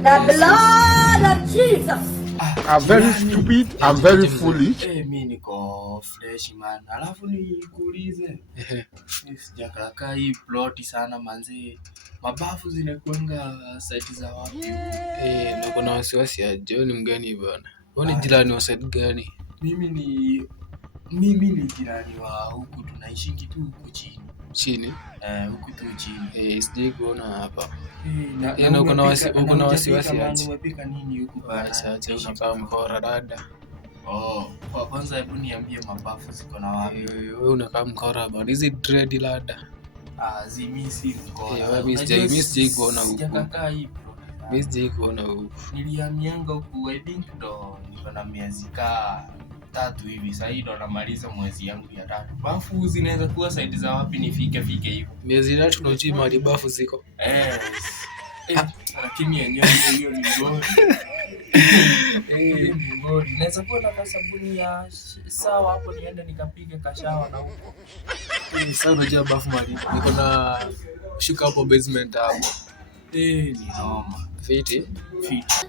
The blood of Jesus. I'm very stupid, I'm very foolish. Mimi niko fresh man. Alafu nikuulize. Sijakaa hii plot sana manzi. Mabafu zinakuanga site za wapi? Na kuna wasiwasi ya John mgani bwana. Wewe ni jirani wa site gani? Mimi ni jirani wa huku tunaishi kitu huku chini. Chini? Huku tu chini. Sijai kuona hapa. Na uko na wasiwasi aje? Umepika nini huku bana? Acha unakaa mkora dada. Kwa kwanza hebu niambie mabafu ziko na wapi? Wewe unakaa mkora bwana. Hizi dread lada. Zimisi mkora. Mimi sijai kuona huku. Sijakaa hii bro. Mimi sijai kuona huku. Niliamianga huku wedding ndo niko na miezi 3 hivi. Sasa ndo namaliza mwezi yangu ya 3. Bafu zinaweza kuwa side za wapi nifike hivyo? Miezi 3 ndio chini mahali bafu ziko. Lakini yenyewe hiyo ni ngori. Ngori. Naweza kuwa na sabuni ya sawa hapo niende nikapige kashawa na huko. Sasa unajua bafu mali. Niko na shuka hapo basement hapo. Ni noma. Fiti. Fiti.